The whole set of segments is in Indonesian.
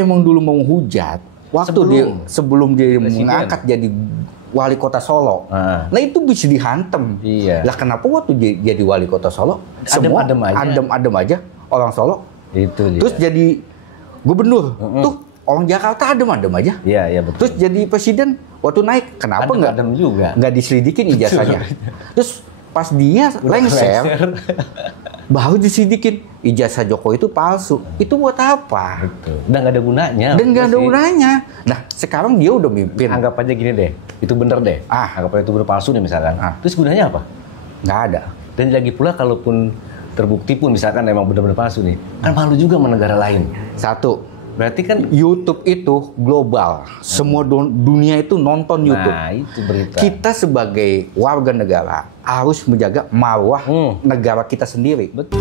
Emang dulu mau hujat waktu sebelum dia mengangkat jadi wali kota Solo. Nah itu bisa dihantam. Iya. Lah kenapa waktu jadi wali kota Solo semua adem aja orang Solo. Itu dia. Terus jadi gubernur tuh orang Jakarta adem aja. Iya betul. Terus jadi presiden waktu naik kenapa nggak diselidikin ijazahnya. Terus pas dia lengser baru diselidikin ijazah Jokowi itu palsu. Itu buat apa? Betul. Dan nggak ada gunanya. Nah sekarang dia udah mimpin. Anggap aja gini deh, itu bener deh. Anggap aja itu bener palsu nih misalkan. Terus gunanya apa? Nggak ada. Dan lagi pula kalaupun terbukti pun misalkan emang bener-bener palsu nih, kan malu juga sama negara lain. Satu. Berarti kan YouTube itu global. Semua dunia itu nonton YouTube. Nah, itu berita. Kita sebagai warga negara harus menjaga marwah negara kita sendiri. Betul.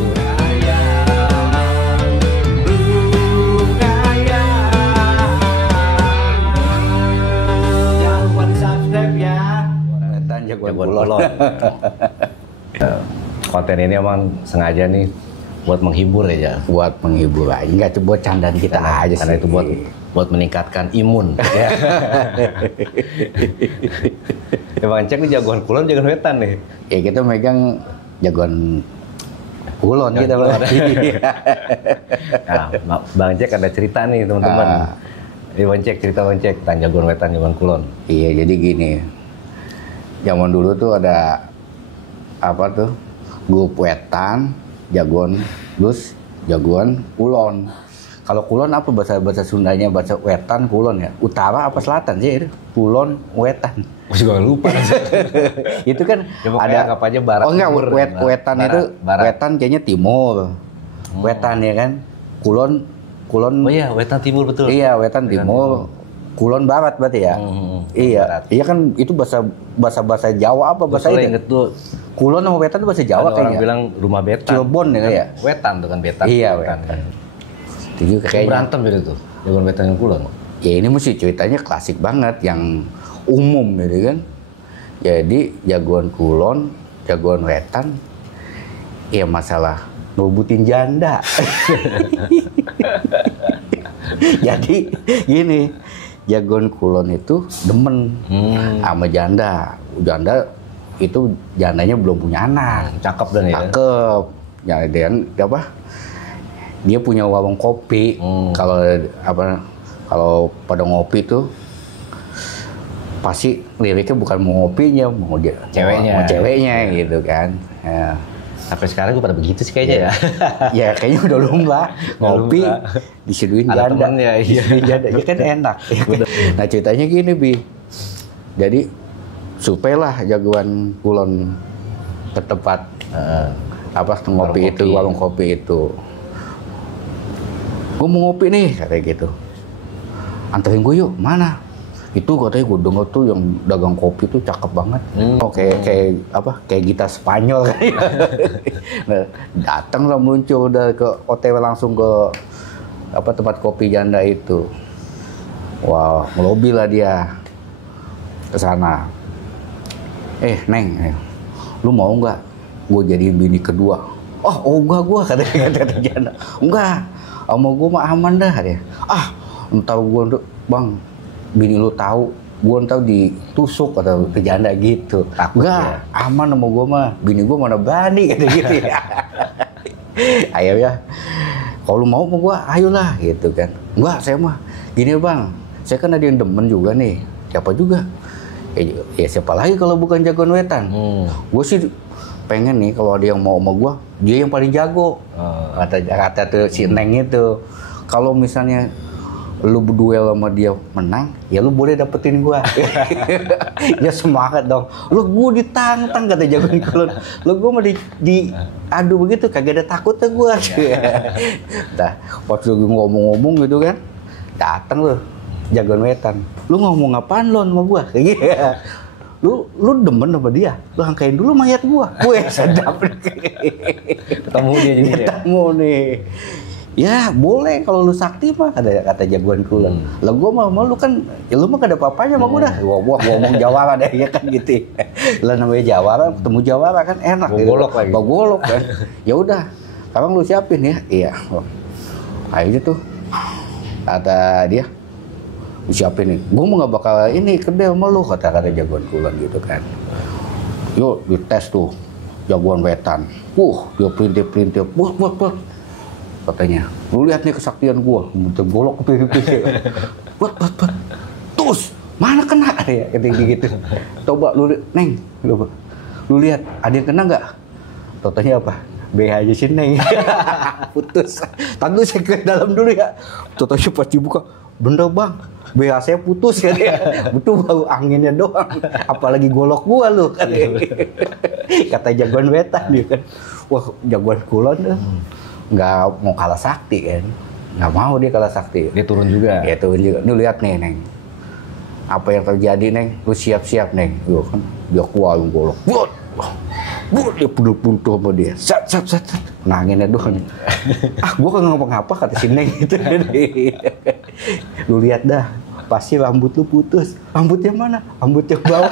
Jangan lupa di-subscribe ya. Jagoan Kulon. Konten ini emang sengaja nih buat menghibur aja. Buat menghibur aja, nggak buat candaan kita aja karena sih. itu buat meningkatkan imun. Bang Cek nih jagoan Kulon, jagoan Wetan nih. Ya kita megang jagoan Kulon kita. Nah, Bang Cek ada cerita nih teman-teman. Ini Bang Cek, cerita Bang Cek tentang jagoan Wetan, jagoan Kulon. Iya, jadi gini. Zaman dulu tuh ada apa tuh? Grup Wetan, jagoan Kulon. Kalau Kulon apa bahasa Sundanya, bahasa Wetan Kulon ya? Utara apa selatan sih itu? Kulon Wetan. Juga lupa. Itu kan ya, ada apa aja barat. Oh enggak, Wetan barat, itu barat. Wetan kayaknya timur. Wetan ya kan? Kulon. Oh iya, Wetan timur betul. Iya, Wetan timur. Kulon barat berarti ya? Iya. Barat. Iya kan itu bahasa Jawa apa bahasa itu? Inget tuh. Kulon sama Wetan itu bahasa Jawa kayaknya. Orang bilang rumah Betan. Cirebon ya? Wetan tuh kan Betan. Iya, Wetan. Itu kayaknya berantem gitu tuh. Jagoan Wetan yang Kulon. Ya ini mesti ceritanya klasik banget yang umum gitu kan. Jadi jagoan Kulon, jagoan Wetan, ya masalah ngerebutin janda. Jadi gini, jagoan Kulon itu demen sama janda. Janda itu jandanya belum punya anak. Cakep dan ya. Cakep. Ya dan apa? Dia punya warung kopi. Kalau pada ngopi tuh pasti liriknya bukan mau ngopinya, mau dia ceweknya gitu kan. Ya. Sampai sekarang gue pada begitu sih kayaknya ya. Ya kayaknya udah lumrah ngopi disuduhin janda. Disuduhin janda ya kan enak. Nah ceritanya gini Bi. Jadi supaya jagoan Kulon ke tempat ngopi itu, warung kopi itu. Gue mau ngopi nih katanya gitu. Anterin gue yuk, mana? Itu katanya gue denger tuh yang dagang kopi tuh cakep banget. Kayak gitar Spanyol. Nah, datang lah muncul udah ke OTW langsung ke tempat kopi janda itu. Wah, ngelobi lah dia ke sana. Neng, lu mau nggak gue jadi bini kedua? Oh enggak gue kata janda. Enggak, sama gue mah aman dah dia. Entar gue bang, bini lu tahu, gue ntar ditusuk atau ke janda gitu. Enggak, aman sama gue mah, bini gue mana berani kata gitu ya. Ayo ya, kalau lu mau sama gue, ayolah gitu kan. Enggak, saya mah gini bang, saya kan ada yang demen juga nih. Siapa juga? Ya siapa lagi kalau bukan jagoan Wetan? Gue sih pengen nih kalau ada yang mau sama gue, dia yang paling jago. Kata tuh si Neng itu. Kalau misalnya lu berduel sama dia menang, ya lu boleh dapetin gua. Ya semangat dong. Lu gua ditantang kata jagoan Kulon. Lu gua mah adu begitu kagak ada takutnya gua. Nah, pas lagi ngomong-ngomong gitu kan, datang lu jagoan Wetan. Lu ngomong apaan lu sama gua? Kayak gitu. Lu demen sama dia. Lu angkain dulu mayat gua. Gue sedap. Ketemu dia jadi ketemu nih. Ya boleh kalau lu sakti mah kata jagoan Kulon. Lah gua mah lu kan ya lu mah gak ada apa-apanya sama gua dah. Gua ngomong jawara deh ya kan gitu. Lah namanya jawara, ketemu jawara kan enak gitu. Golok kan. Ya udah. Sekarang lu siapin ya. Iya. Akhirnya tuh Kata dia, siapa ini? Gue mau nggak bakal ini kedel sama lu, kata Jagoan Kulon gitu kan. Yuk dites tuh Jagoan Wetan. Dia perintah, buat. Katanya, lu lihat nih kesaktian gue, muter golok ke pipi. Buat. Terus, mana kena ya? Katanya gitu. Coba lu, Neng, lu lihat, ada yang kena nggak? Totonya apa? BH aja sih, Neng. Putus. Tunggu saya ke dalam dulu ya. Totonya pas dibuka, bener bang, BH saya putus kan ya. Betul bau anginnya doang. Apalagi golok gua lu kan. Kata Jagoan Wetan dia kan. Wah, Jagoan Kulon tuh nggak mau kalah sakti kan. Nggak mau dia kalah sakti. Dia turun juga. Dia turun juga. Lu lihat nih, Neng. Apa yang terjadi, Neng? Lu siap-siap, Neng. Yo kan, dia keluarin golok. Dia puntuh sama dia. Sat. Nanginnya doang. Gua kan ngapa-ngapa kata si Neng gitu. Lu lihat dah, pasti rambut lu putus. Rambutnya mana? Rambut yang bawah.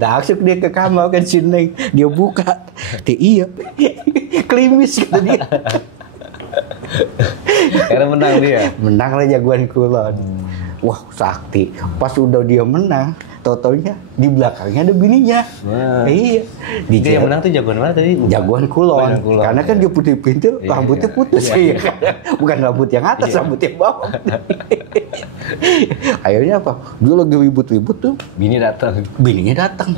Masuk dia ke kamar kan si Neng. Dia buka. Iya. Klimis kata dia. Karena menang dia. Menang lah Jagoan Kulon. Wah, sakti. Pas udah dia menang, totonya di belakangnya ada bininya. Iya. Dia yang menang tuh jagoan mana tadi? Jagoan Kulon. Karena kan dia putih pintil, rambutnya putus. Iya. Bukan rambut yang atas, rambut yang bawah. Akhirnya apa? Dia lagi ribut-ribut tuh. Bininya datang.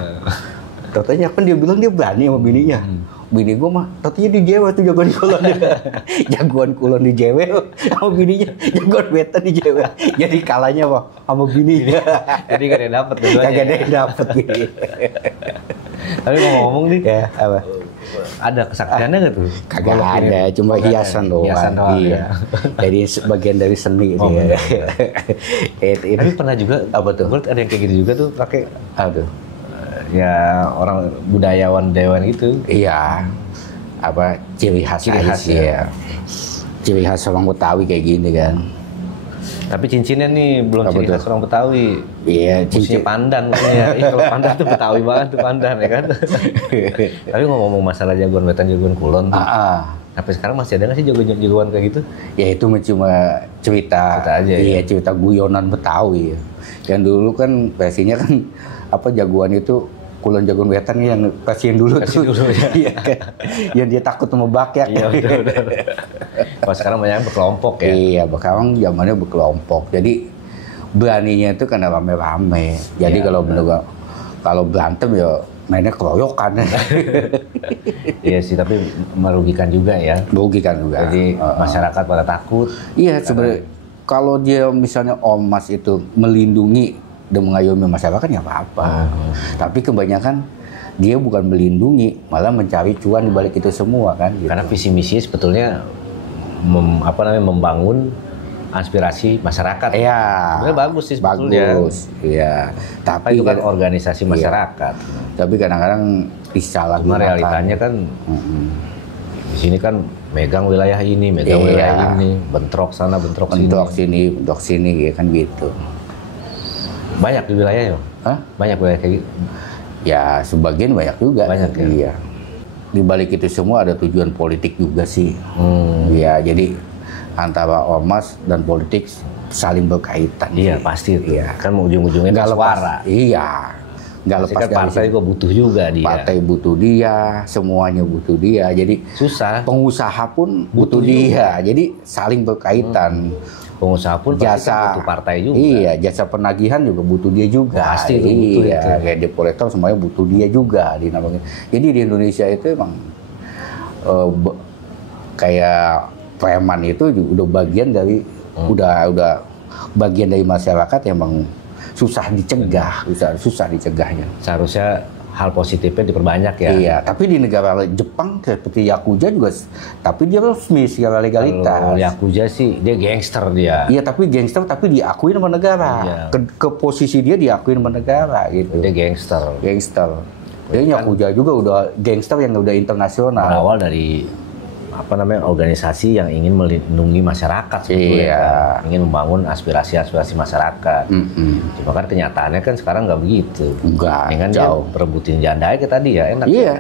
Totonya kan dia bilang dia berani sama bininya. Bini gue mah, totonya di jewe tuh Jagoan Kulon. Jagoan Kulon di jewe sama bininya, Jagoan Wetan di jewe. Jadi kalahnya apa? Sama bininya. Jadi gak ada yang dapet dua-duanya. Gak ada yang dapet bini. Tapi ngomong nih, ya apa? Ada kesaktiannya nggak tuh? Kagak ada, cuma hiasan doang. Hiasan doang. Iya. Jadi bagian dari seni. Tapi pernah juga apa tuh? Ada yang kayak gitu juga tuh pakai. Aduh. Ya orang budayawan gitu. Iya. Apa ciri khas ya. Ciri khas orang Betawi kayak gini kan. Tapi cincinnya nih belum ciri khas orang Betawi. Iya, cincin pandan ya. Kalau pandan tuh Betawi banget tuh pandan ya kan. Tapi ngomong masalah Jagoan Wetan, Jagoan Kulon tuh. Sampai sekarang masih ada nggak sih jagoan kayak gitu? Ya itu cuma cerita aja. Iya, cerita guyonan Betawi. Yang dulu kan versinya kan apa jagoan itu Kulon Jagoan Wetan yang pasien dulu tuh. Iya kan. Yang dia takut sama bakyak. Iya betul. Pas sekarang banyak berkelompok ya. Iya, sekarang zamannya berkelompok. Jadi beraninya itu karena rame-rame. Jadi kalau berantem ya mainnya keroyokan. Iya sih, tapi merugikan juga ya. Merugikan juga. Jadi masyarakat pada takut. Iya, sebenarnya kalau dia misalnya ormas itu melindungi dan mengayomi masyarakat ya apa-apa. Tapi kebanyakan dia bukan melindungi, malah mencari cuan di balik itu semua kan. Gitu. Karena visi misi sebetulnya membangun aspirasi masyarakat. Iya. Sebenarnya bagus sih sebetulnya. Bagus. Iya. Tapi itu kan organisasi masyarakat. Tapi kadang-kadang disalahgunakan. Cuma realitanya kan di sini kan megang wilayah ini, megang wilayah ini, bentrok sana, bentrok sini, ya kan gitu. Banyak di wilayahnya? Banyak wilayah kayak gitu? Ya sebagian banyak juga. Banyak ya? Iya. Di balik itu semua ada tujuan politik juga sih. Ya jadi antara ormas dan politik saling berkaitan. Iya sih. pasti itu. Iya. Kan ujung-ujungnya suara. Iya. Nggak lepas kan partai juga butuh juga dia. Partai butuh dia, semuanya butuh dia. Jadi susah. Pengusaha pun butuh dia. Jadi saling berkaitan. Pengusaha pun jasa butuh partai juga. Iya, jasa penagihan juga butuh dia juga. Pasti itu butuh iya, itu. Kayak depoletor semuanya butuh dia juga dinamakan. Jadi di Indonesia itu emang kayak preman itu juga udah bagian dari udah bagian dari masyarakat yang emang susah dicegah, susah dicegahnya. Seharusnya hal positifnya diperbanyak ya. Iya, tapi di negara Jepang seperti Yakuza juga, tapi dia resmi secara legalitas. Kalau Yakuza sih dia gangster dia. Iya, tapi gangster tapi diakuin sama negara. Iya. Ke posisi dia diakuin sama negara gitu. Dia gangster. Dia Yakuza juga udah gangster yang udah internasional. Berawal dari organisasi yang ingin melindungi masyarakat sebetulnya, kan? Ingin membangun aspirasi masyarakat. Cuma kan kenyataannya kan sekarang nggak begitu. Enggak, dengan jauh. Dia berebutin janda aja tadi ya enak. Iya.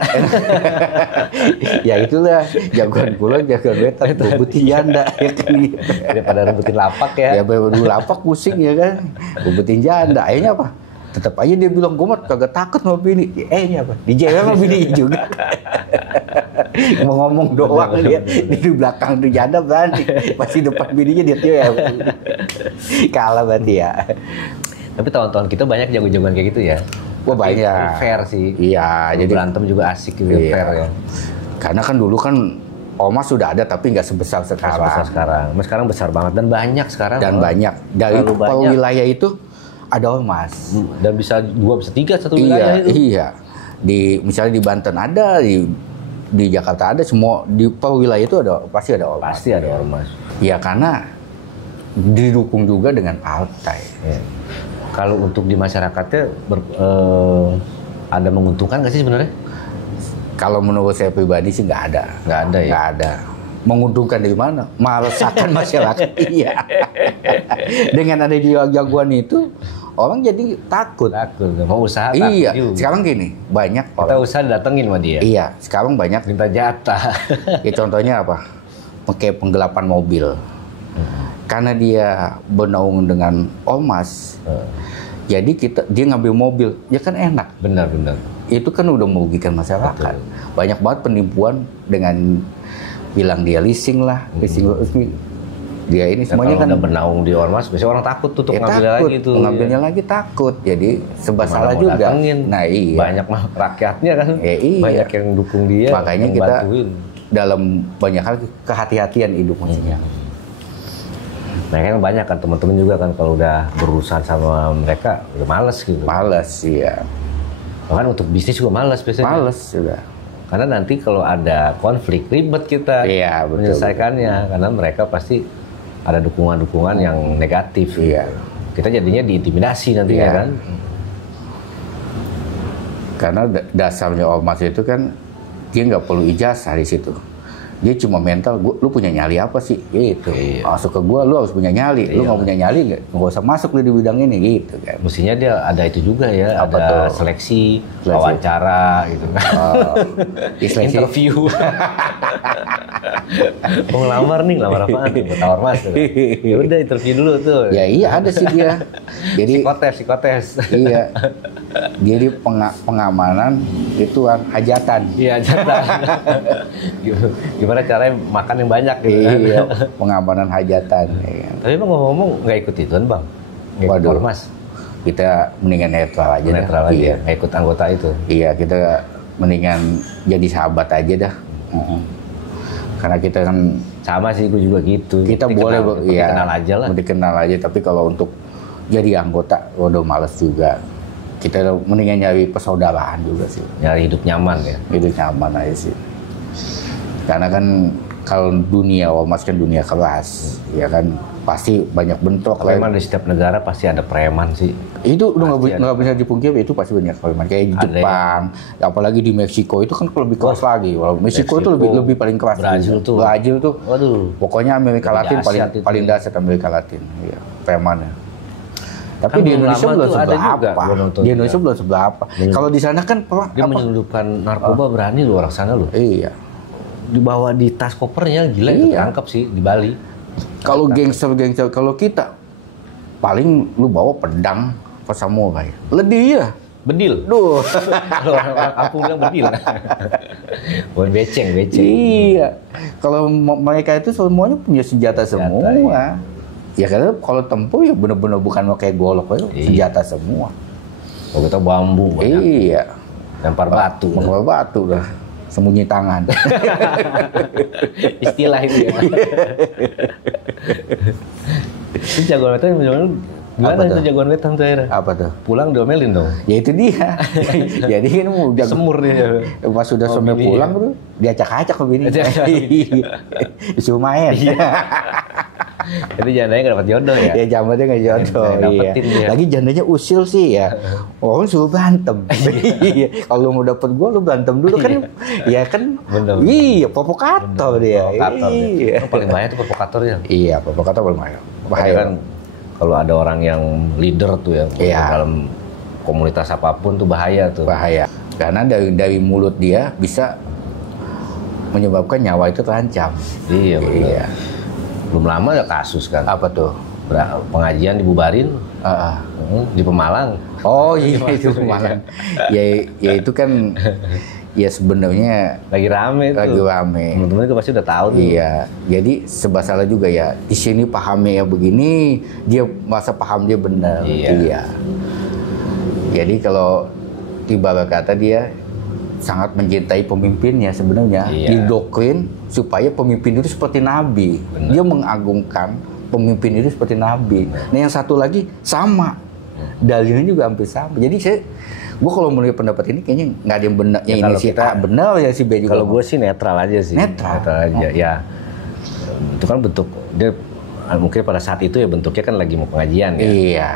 Ya itulah jagoan pulang, jagoan wetan, berebutin janda. Daripada rebutin lapak ya. Ya berebutin lapak pusing ya kan, berebutin janda. Akhirnya apa? Tetap aja dia bilang, gue mah kagak takut sama bini. Ini apa? Dijewel sama bini juga. Mau ngomong doang dia di belakang tuh janda berani, pasti depan bininya dia tuh kalah berarti ya. Tapi tahun-tahun kita banyak jago-jagoan kayak gitu ya. Wah banyak. Fair sih. Iya. Jadi berantem juga asik gitu, fair ya. Karena kan dulu kan Ormas sudah ada tapi nggak sebesar sekarang. Sekarang besar banget dan banyak sekarang. Dan banyak dari per wilayah itu ada Ormas. Dan bisa 2 bisa 3 satu wilayah itu. Iya. Misalnya di Banten ada, di Jakarta ada, semua di per wilayah itu pasti ada Ormas. Pasti ada Ormas. Ya karena didukung juga dengan partai. Ya. Kalau untuk di masyarakatnya ada menguntungkan nggak sih sebenarnya? Kalau menurut saya pribadi sih nggak ada. Nggak ada ya? Nggak ada. Menguntungkan dari mana? Meresahkan masyarakat. Iya. Dengan ada jagoan itu, orang jadi takut. Mau usaha iya. Takut juga. Sekarang gini, banyak kita usaha datengin sama dia. Iya. Sekarang banyak minta jatah. Ya contohnya apa? Pakai penggelapan mobil. Karena dia bernaung dengan Ormas. Jadi dia ngambil mobil, ya kan enak. Benar. Itu kan udah merugikan masyarakat. Banyak banget penipuan dengan bilang dia leasing leasing resmi. Dia ini semuanya kan udah bernaung di Ormas, biasanya orang takut tuh untuk ngambilnya lagi tuh. Ngambilnya lagi takut. Jadi serba salah juga. Datengin. Nah iya. Banyak rakyatnya kan. Iya. Banyak yang dukung dia. Makanya kita dalam banyak hal kehati-hatian hidup maksudnya. Nah kan banyak kan teman-teman juga kan kalau udah berurusan sama mereka udah males gitu. Males iya. Bahkan untuk bisnis juga males biasanya. Males juga. Karena nanti kalau ada konflik ribet kita menyelesaikannya karena mereka pasti ada dukungan-dukungan yang negatif. Iya. Kita jadinya diintimidasi nantinya kan. Karena dasarnya Ormas itu kan dia nggak perlu ijazah di situ. Dia cuma mental, lu punya nyali apa sih? Gitu. Masuk ke gua, lu harus punya nyali. Lu nggak punya nyali, nggak usah masuk lu di bidang ini, gitu kan. Mestinya dia ada itu juga ya, ada seleksi, wawancara, gitu kan. Interview. Mau ngelamar nih, ngelamar apaan? Buat Ormas. Ya udah interview dulu tuh. Ya iya ada sih dia. Jadi psikotes. Iya. Dia di pengamanan itu hajatan. Iya, hajatan. Gimana caranya makan yang banyak gitu kan? Iya, pengamanan hajatan. Ya. Tapi emang ngomong-ngomong nggak ikut itu kan Bang? Nggak ikut Ormas? Kita mendingan netral aja dah. Netral aja, iya. Nggak ikut anggota itu? Iya, kita mendingan jadi sahabat aja dah. Karena kita kan... Sama sih, gue juga gitu. Kita boleh kenal aja lah. Dikenal aja, tapi kalau untuk jadi anggota, udah males juga. Kita mendingan nyari persaudaraan juga sih. Nyari hidup nyaman ya? Hidup nyaman aja sih. Karena kan kalau dunia Ormas kan dunia keras, ya kan pasti banyak bentrok. Preman di setiap negara pasti ada preman sih. Itu udah nggak bisa dipungkiri, itu pasti banyak preman. Kayak di Jepang, apalagi di Meksiko itu kan lebih keras lagi. Walau Meksiko itu lebih paling keras. Brazil tuh. Waduh. Pokoknya Amerika Latin paling dasar Amerika Latin, ya, premannya. Tapi kan di Indonesia belum seberapa. Di Indonesia belum seberapa. Kalau di sana kan dia menyelundupkan narkoba berani lu orang sana lu. Iya. Dibawa di tas kopernya gila itu terangkap sih di Bali. Kalau gangster kalau kita paling lu bawa pedang ke samurai. Ledih ya. Bedil. Duh. Kalau orang kampung bilang bedil. Bukan beceng. Iya. Kalau mereka itu semuanya punya senjata semua. Iya. Ya karena kalau tempur ya benar-benar bukan kayak golok itu senjata semua. Kalau kita bambu banyak. Iya. Lempar batu dah. Sembunyi tangan. Istilah itu ya. Itu jagoan wetan gimana itu jagoan wetan tuh akhirnya? Apa tuh? Pulang diomelin dong. Ya itu dia. Jadi kan udah semur dia. Pas sudah sampai pulang tuh diacak-acak ke bini. Disuruh main. Jadi jandanya nggak dapat jodoh ya? Ya jandanya nggak jodoh. Iya. Lagi jandanya usil sih ya. Orang suruh berantem. Kalau mau dapet gue lu berantem dulu kan. Ya kan Bener. Iya, provokator dia. Iya. Paling bahaya itu provokator ya. Iya, provokator paling bahaya. Bahaya kan kalau ada orang yang leader tuh ya, dalam komunitas apapun tuh bahaya tuh. Bahaya. Karena dari mulut dia bisa menyebabkan nyawa itu terancam. Iya, benar. Iya. Belum lama ada kasus kan. Apa tuh? Pengajian dibubarin di Pemalang. Oh iya itu Pemalang. ya itu kan ya sebenarnya lagi rame. Teman-teman juga pasti udah tahu tuh. Iya. Jadi serba salah juga ya. Di sini pahamnya ya begini, dia masa paham dia benar. Iya. Jadi kalau tiba kata dia sangat mencintai pemimpinnya sebenarnya. Didoktrin supaya pemimpin itu seperti nabi. Bener. Dia mengagungkan pemimpin itu seperti nabi. Nah yang satu lagi sama, dalilnya juga hampir sama. Jadi gue kalau melihat pendapat ini kayaknya nggak ada yang benar. Yang ini si A benar ya si B juga. Kalau gue sih netral aja sih. Netral aja. Ya itu kan bentuk dia mungkin pada saat itu ya bentuknya kan lagi mau pengajian ya. Iya.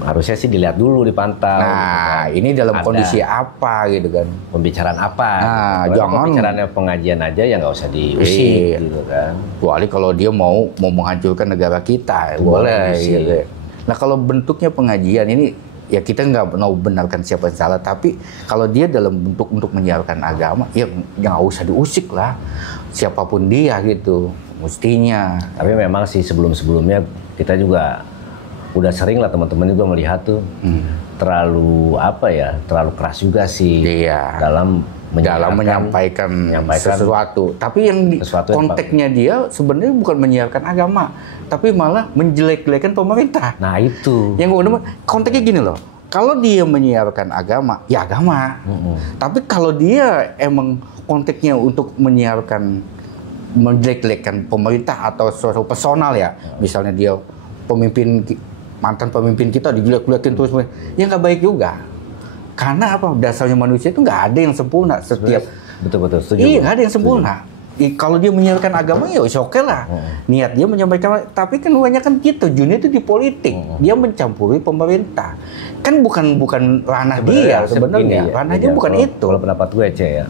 Harusnya sih dilihat dulu, dipantau. Nah, ini dalam kondisi apa gitu kan? Pembicaraan apa? Nah, gitu. Jangan pembicaraannya pengajian aja ya nggak usah diusik gitu kan. Kecuali kalau dia mau menghancurkan negara kita, boleh. Gitu. Nah, kalau bentuknya pengajian ini ya kita nggak mau benarkan siapa yang salah, tapi kalau dia dalam bentuk untuk menyiarkan agama, ya nggak usah diusik lah. Siapapun dia gitu, mestinya. Tapi memang sih sebelum-sebelumnya kita juga udah sering lah teman-teman juga melihat tuh terlalu keras juga sih dalam menyampaikan sesuatu. Tapi yang konteksnya dia sebenarnya bukan menyiarkan agama, tapi malah menjelek-jelekan pemerintah. Nah itu. Yang gue demen konteksnya gini loh. Kalau dia menyiarkan agama, ya agama. Tapi kalau dia emang konteksnya untuk menyiarkan menjelek-jelekan pemerintah atau sesuatu personal ya, misalnya dia mantan pemimpin kita dijelek-jelekin terus, ya nggak baik juga. Karena apa? Dasarnya manusia itu nggak ada yang sempurna. Setiap betul setuju. Iya, nggak ada yang sempurna. Kalau dia menyiarkan agama ya oke lah. Niat dia menyampaikan, tapi kan banyak kan dia tujuannya itu di politik. Dia mencampuri pemerintah. Kan bukan ranah dia sebenarnya. Ranah dia bukan itu. Kalau pendapat gue ya.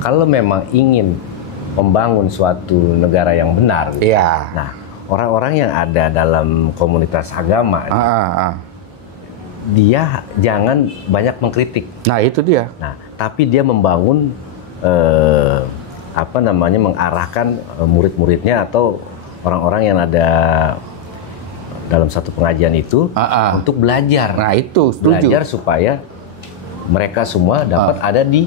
Kalau memang ingin membangun suatu negara yang benar. Iya. Nah, orang-orang yang ada dalam komunitas agama, dia jangan banyak mengkritik. Nah itu dia. Nah, tapi dia membangun mengarahkan murid-muridnya atau orang-orang yang ada dalam satu pengajian itu untuk belajar. Nah itu setuju. Belajar supaya mereka semua dapat ada di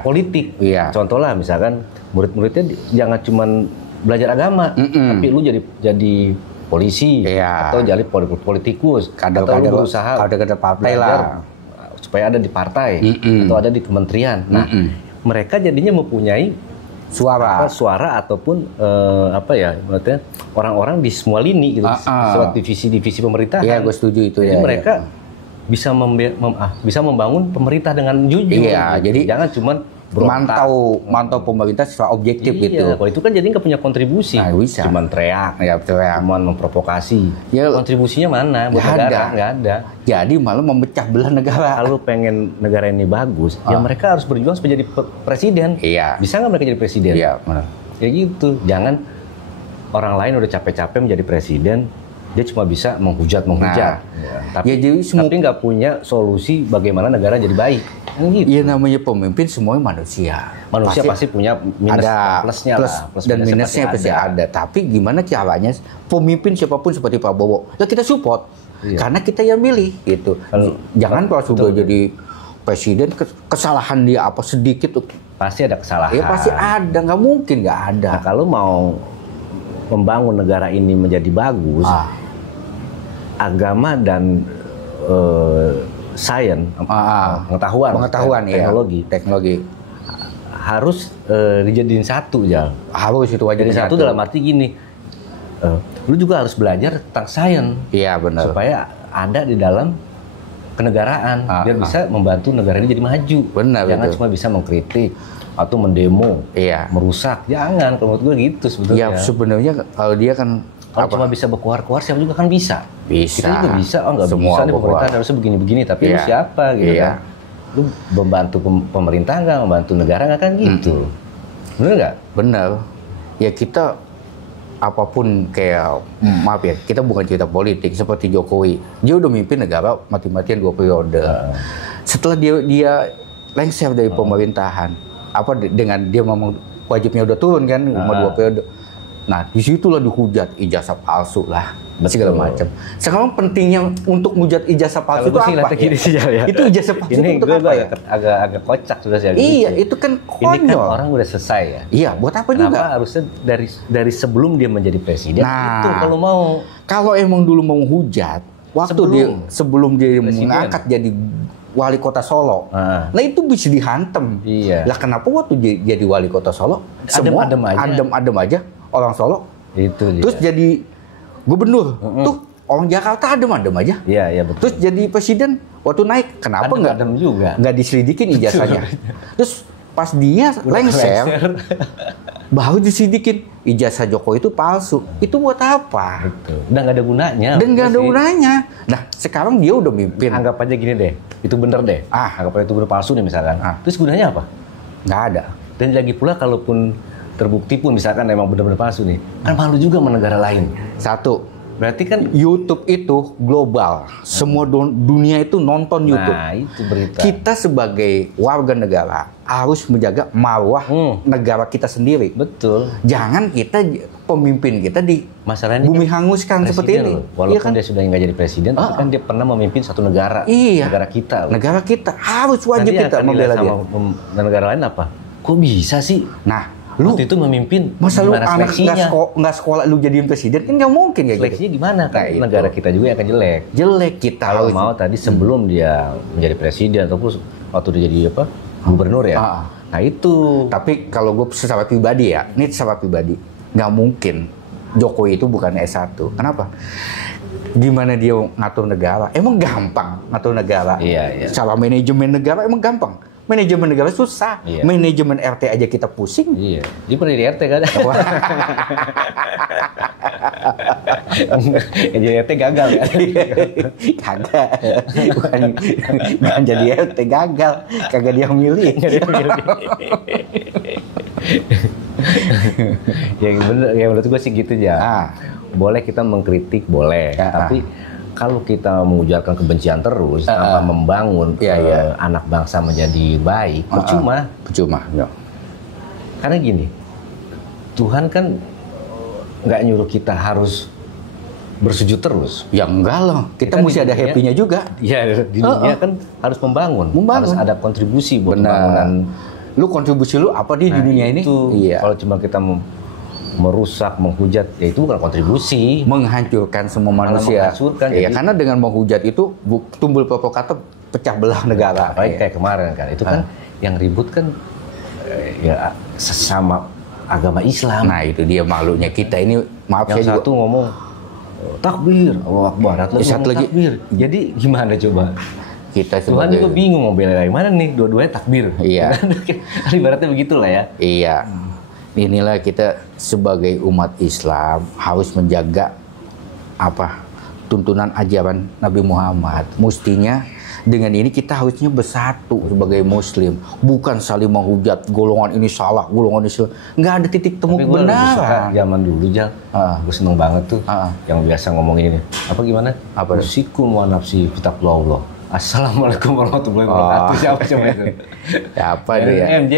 politik. Contoh lah misalkan murid-muridnya jangan cuman belajar agama, tapi lu jadi polisi atau jadi politikus, atau lu berusaha kader partai lah, supaya ada di partai atau ada di kementerian. Nah, mereka jadinya mempunyai suara ataupun berarti orang-orang di semua lini gitu, lewat divisi-divisi pemerintahan. Iya, gue setuju itu. Jadi mereka bisa membangun pemerintah dengan jujur. Iya, jadi jangan cuman mantau pemerintah secara objektif gitu. Kalau itu kan jadi nggak punya kontribusi. Nah, bisa. Cuman teriak, cuman memprovokasi. Ya, kontribusinya mana buat negara? Nggak ada. Jadi malah memecah belah negara. Kalau pengen negara ini bagus, ya mereka harus berjuang supaya jadi presiden. Iya. Bisa nggak mereka jadi presiden? Iya, benar. Ya gitu. Jangan orang lain udah capek-capek menjadi presiden, dia cuma bisa menghujat. Tapi nggak punya solusi bagaimana negara jadi baik. Gitu. Iya, namanya pemimpin semuanya manusia. Manusia pasti punya minus, plusnya plus dan minusnya pasti ada. Tapi gimana caranya pemimpin siapapun seperti Prabowo, ya kita support. Karena kita yang milih gitu. Jangan kalau sudah jadi presiden kesalahan dia apa sedikit tuh. Pasti ada kesalahan. Ya pasti ada, nggak mungkin nggak ada. Nah, kalau mau membangun negara ini menjadi bagus, agama dan sains, pengetahuan, teknologi harus dijadiin satu, harus itu wajib jadi satu dalam arti gini, lu juga harus belajar tentang sains, benar, supaya ada di dalam kenegaraan biar bisa membantu negara ini jadi maju. Benar, jangan cuma bisa mengkritik atau mendemo, merusak, jangan. Kalau menurut gue gitu sebetulnya. Ya sebenarnya kalau dia kan kalau cuma bisa berkuar-kuar, siapa juga kan bisa. Bisa. Kita juga bisa, nggak bisa nih pemerintah harusnya begini-begini, tapi lu siapa gitu kan. lu membantu pemerintah nggak, membantu negara nggak kan gitu. Bener nggak? Bener. Ya kita apapun kayak maaf ya, kita bukan cerita politik seperti Jokowi. Dia udah mimpin negara mati-matian 2 periode. Setelah dia lengser dari pemerintahan, dengan dia memang wajibnya udah turun kan, 2 periode. Nah, disitulah dihujat ijazah palsu lah, segala macam. Sekarang pentingnya untuk ngujat ijazah palsu itu apa? Ya? Itu ijazah palsu ini untuk apa ya? Agak kocak sudah sih. Iya, itu kan konyol. Ini kan orang udah selesai ya. Iya, buat apa Kenapa juga? Harusnya dari sebelum dia menjadi presiden itu kalau mau. Kalau emang dulu mau hujat, sebelum dia mengangkat jadi wali kota Solo, nah itu bisa dihantam. Iya. Lah kenapa waktu jadi wali kota Solo semua adem aja orang Solo? Itu dia. Terus jadi gubernur, tuh orang Jakarta adem aja. Iya betul. Terus jadi presiden waktu naik, kenapa nggak diselidikin ijazahnya? Terus pas dia lengser, baru diselidikin ijazah Jokowi itu palsu. Itu buat apa? Betul. Udah nggak ada gunanya. Dan nggak ada gunanya. Nah sekarang dia udah mimpin. Anggap aja gini deh, itu bener deh. Anggap aja itu bener palsu nih misalkan. Terus gunanya apa? Nggak ada. Dan lagi pula kalaupun terbukti pun misalkan emang bener-bener palsu nih, kan malu juga sama negara lain. Satu. Berarti kan YouTube itu global. Semua dunia itu nonton YouTube. Nah, itu berita. Kita sebagai warga negara harus menjaga marwah negara kita sendiri. Betul. Jangan pemimpin kita di masalahnya bumi hanguskan seperti ini. Walaupun iya kan? Dia sudah nggak jadi presiden, tapi kan dia pernah memimpin satu negara. Iya. Negara kita. Negara kita harus wajib kita membela dia. Dan negara lain apa? Kok bisa sih? Nah, waktu itu memimpin, masa lu anak nggak sekolah lu jadiin presiden kan nggak mungkin kayak seleksinya gitu. Gimana kan negara kita juga akan jelek kita kalau mau tadi sebelum dia menjadi presiden ataupun waktu dia jadi gubernur ya. Nah itu tapi kalau gue secara pribadi ya, ini secara pribadi nggak mungkin Jokowi itu bukan S1. Kenapa? Gimana dia ngatur negara? Emang gampang ngatur negara? Iya. Cara manajemen negara emang gampang. Manajemen negara susah. Iya. Manajemen RT aja kita pusing. Iya. Dia pernah di RT kan? Jadi RT gagal ya? Kagak. Bukan jadi RT gagal. Kagak dia milih. Yang bener, yang menurut gue sih gitu ya. Boleh kita mengkritik, boleh. Tapi kalau kita mengujarkan kebencian terus tanpa membangun anak bangsa menjadi baik, percuma. Ya. Karena gini, Tuhan kan nggak nyuruh kita harus bersujud terus. Ya enggak loh, kita mesti ada happy-nya juga. Ya di dunia kan harus membangun, harus ada kontribusi buat pembangunan. Lu kontribusi lu apa di dunia ini? Iya. Kalau cuma kita merusak, menghujat, ya itu bukan kontribusi. Menghancurkan semua manusia. Iya, karena dengan menghujat itu tumbuh provokator pecah belah negara. Baik kayak kemarin kan, itu kan yang ribut kan ya sesama agama Islam. Nah itu dia malunya kita ini. Maaf yang saya satu juga ngomong takbir, Allahu Akbar, satu lagi takbir. Jadi gimana coba? Kita Tuhan juga bingung mau bela dari mana nih, dua-duanya takbir. Iya. Ibaratnya begitulah ya. Iya. Inilah kita sebagai umat Islam harus menjaga tuntunan ajaran Nabi Muhammad. Mustinya dengan ini kita harusnya bersatu sebagai Muslim, bukan saling menghujat golongan ini salah, golongan ini salah. Nggak ada titik temu kebenaran. Zaman dulu gue seneng banget tuh yang biasa ngomongin ini. Apa? Usikum wa nafsi kitabullah. Assalamualaikum warahmatullahi wabarakatuh. Siapa coba itu? Siapa itu ya? MJ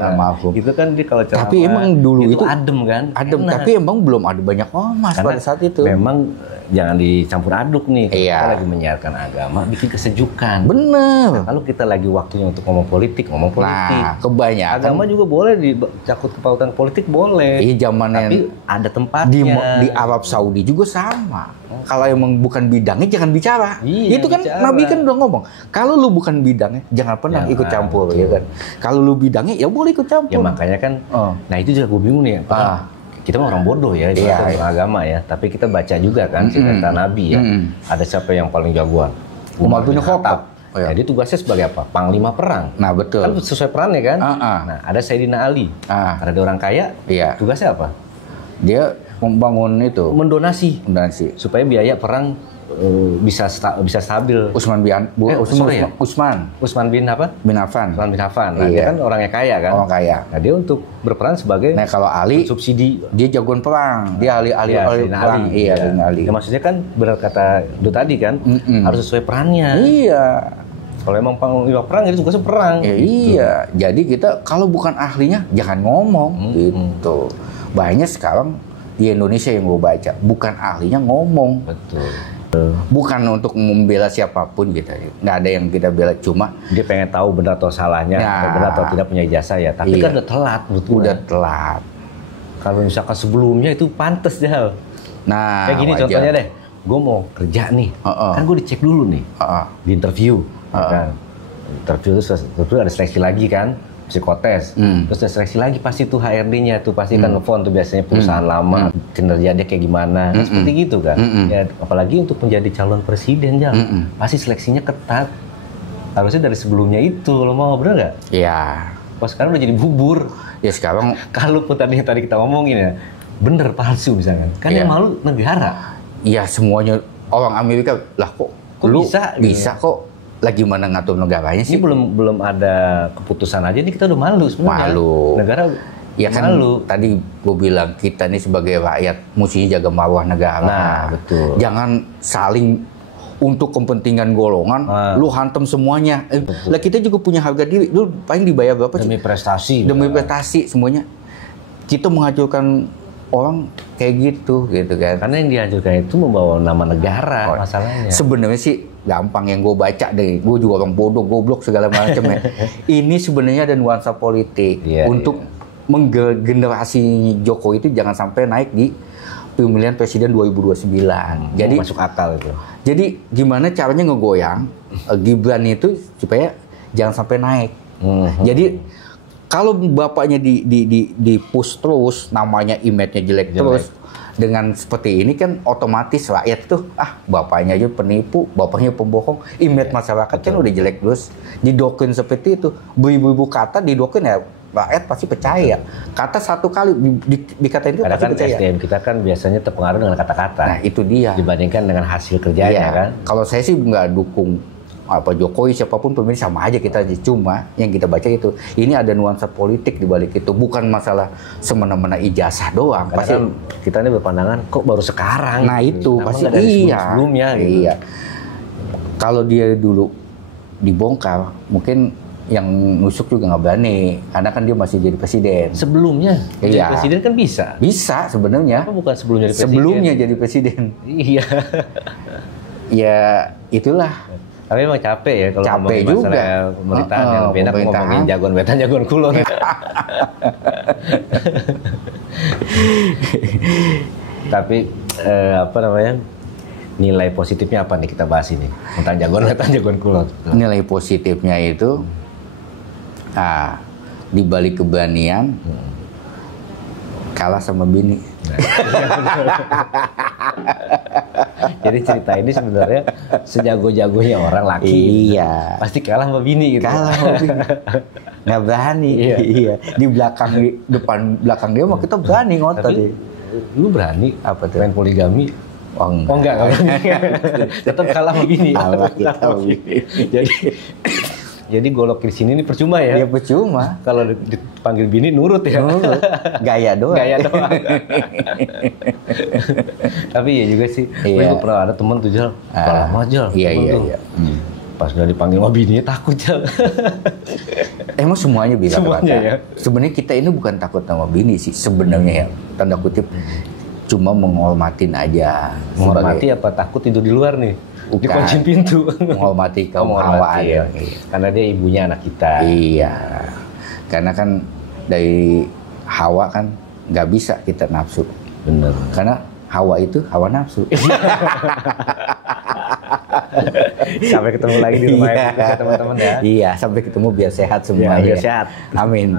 almarhum. Itu kan dia kalau ceramah. Tapi emang dulu itu adem kan? Adem. Tapi emang belum ada banyak ormas pada saat itu. Memang jangan dicampur aduk nih. Kita lagi menyiarkan agama, bikin kesejukan. Bener. Kalau kita lagi waktunya untuk ngomong politik. Nah, kebanyakan. Agama juga boleh dicakut kepautan politik boleh. Iya, zamannya. Tapi ada tempatnya. Di Arab Saudi juga sama. Kalau emang bukan bidangnya jangan bicara. Iya, itu kan bicara. Nabi kan udah ngomong, kalau lu bukan bidangnya jangan pernah ikut campur, ya kan. Kalau lu bidangnya ya boleh ikut campur. Ya makanya kan. Nah itu juga gue bingung nih. Kita mah orang bodoh ya, agama ya. Tapi kita baca juga kan cerita Nabi ya. Ada siapa yang paling jagoan? Umar bin Khattab. Jadi tugasnya sebagai apa? Panglima perang. Nah betul. Kan sesuai perannya kan. Nah ada Sayyidina Ali. Ada orang kaya. Iya. Tugasnya apa? Dia membangun itu. Mendonasi. Supaya biaya perang bisa stabil. Usman bin apa? Bin Affan. Usman bin Affan. Nah, dia kan orangnya kaya kan? Orang kaya. Nah, dia untuk berperan sebagai kalau Ali subsidi, dia jagoan perang. Dia ahli perang. Iya, Ali. Ya, maksudnya kan benar kata lu tadi kan, harus sesuai perannya. Iya. Kalau emang perang itu tugasnya perang. Ya, gitu. Iya. Jadi kita kalau bukan ahlinya jangan ngomong gitu. Banyak sekarang di Indonesia yang gue baca bukan ahlinya ngomong. Betul. Bukan untuk membela siapapun gitu, nggak ada yang kita bela, cuma dia pengen tahu benar atau salahnya, atau benar atau tidak punya ijazah ya. Tapi kan udah telat, udah telat. Kalau misalkan sebelumnya itu pantas Jal. Nah, kayak gini wajar. Contohnya deh, gue mau kerja nih, kan gue dicek dulu nih, di interview, kan. Interview itu ada seleksi lagi kan, psikotes, terus ada seleksi lagi pasti tuh HRD-nya tuh pasti kan nelfon tuh biasanya perusahaan lama, kinerja dia kayak gimana, seperti gitu kan. Ya, apalagi untuk menjadi calon presiden Jal, pasti seleksinya ketat. Harusnya dari sebelumnya itu, lo mau bener nggak? Iya. Pas sekarang udah jadi bubur. Ya sekarang, kalau pun tadi kita ngomongin ya, bener palsu misalkan, kan yang malu negara. Iya semuanya orang Amerika lah kok lu bisa kok. Lagi mana ngatur negaranya sih? Ini belum ada keputusan aja nih kita udah malu sebenarnya. Malu. Negara ya kan malu. Tadi gue bilang kita nih sebagai rakyat mestinya jaga marwah negara. Nah, betul. Jangan saling untuk kepentingan golongan, lu hantam semuanya. Lah kita juga punya harga diri. Lu paling dibayar berapa sih? Demi prestasi. Demi prestasi semuanya. Kita menghancurkan orang kayak gitu kan. Karena yang dihancurkan itu membawa nama negara masalahnya. Sebenarnya sih gampang yang gue baca deh. Gue juga orang bodoh, goblok segala macam ya. Ini sebenarnya ada nuansa politik untuk menggenerasi Jokowi itu jangan sampai naik di pemilihan presiden 2029. Jadi masuk akal itu. Jadi gimana caranya ngegoyang Gibran itu supaya jangan sampai naik. Jadi kalau bapaknya di push terus, namanya image-nya jelek terus, dengan seperti ini kan otomatis rakyat tuh bapaknya aja penipu, bapaknya pembohong, image masyarakat kan udah jelek terus. Didoktrin seperti itu, beribu-ribu kata didoktrin ya rakyat pasti percaya. Kata satu kali dikatain itu pasti percaya. SDM kita kan biasanya terpengaruh dengan kata-kata. Nah itu dia. Dibandingkan dengan hasil kerjanya kan. Kalau saya sih nggak dukung Jokowi siapapun pemilih sama aja kita, cuma yang kita baca itu ini ada nuansa politik di balik itu, bukan masalah semena-mena ijazah doang. Karena pasti kan kita ini berpandangan kok baru sekarang. Nah itu pasti sebelumnya gitu. Iya. Kalau dia dulu dibongkar mungkin yang nusuk juga nggak berani karena kan dia masih jadi presiden. Sebelumnya jadi presiden kan bisa sebenarnya. Apa bukan sebelumnya jadi presiden? Sebelumnya jadi presiden. Iya. Ya itulah. Tapi emang capek ya kalau ngomongin masalah pemerintahan yang beda ngomongin jagoan wetan jagoan kulon. Tapi apa namanya, nilai positifnya apa nih kita bahas ini tentang jagoan wetan jagoan kulon? Nilai positifnya itu di balik keberanian kalah sama bini. Jadi cerita ini sebenarnya sejago-jagonya orang laki, pasti kalah sama bini gitu. Kalah sama bini. Nggak berani. Iya. Di depan belakang dia mah kita berani ngotot. Tapi lu berani apa tuh? Main poligami? Oh enggak berani. Tetap kalah sama bini. Jadi golok di sini ini percuma ya? Iya percuma. Kalau dipanggil bini nurut ya? Nurut. Gaya doang. Tapi ya juga sih. Gue pernah ada temen tuh Jal. Kalah banget Jal. Iya. Pas udah dipanggil sama bininya takut Jal. Emang semuanya bisa semuanya ya? Sebenarnya kita ini bukan takut sama bini sih. Sebenarnya ya. Tanda kutip. Cuma menghormatin aja. Menghormati apa takut tidur di luar nih? Dikuncin pintu. Menghormati kaum Hawa aja. Karena dia ibunya anak kita. Iya. Karena kan dari Hawa kan nggak bisa kita nafsu. Bener. Karena Hawa itu hawa nafsu. Sampai ketemu lagi di rumah ya teman-teman ya. Iya, sampai ketemu biar sehat semuanya. Biar sehat. Amin.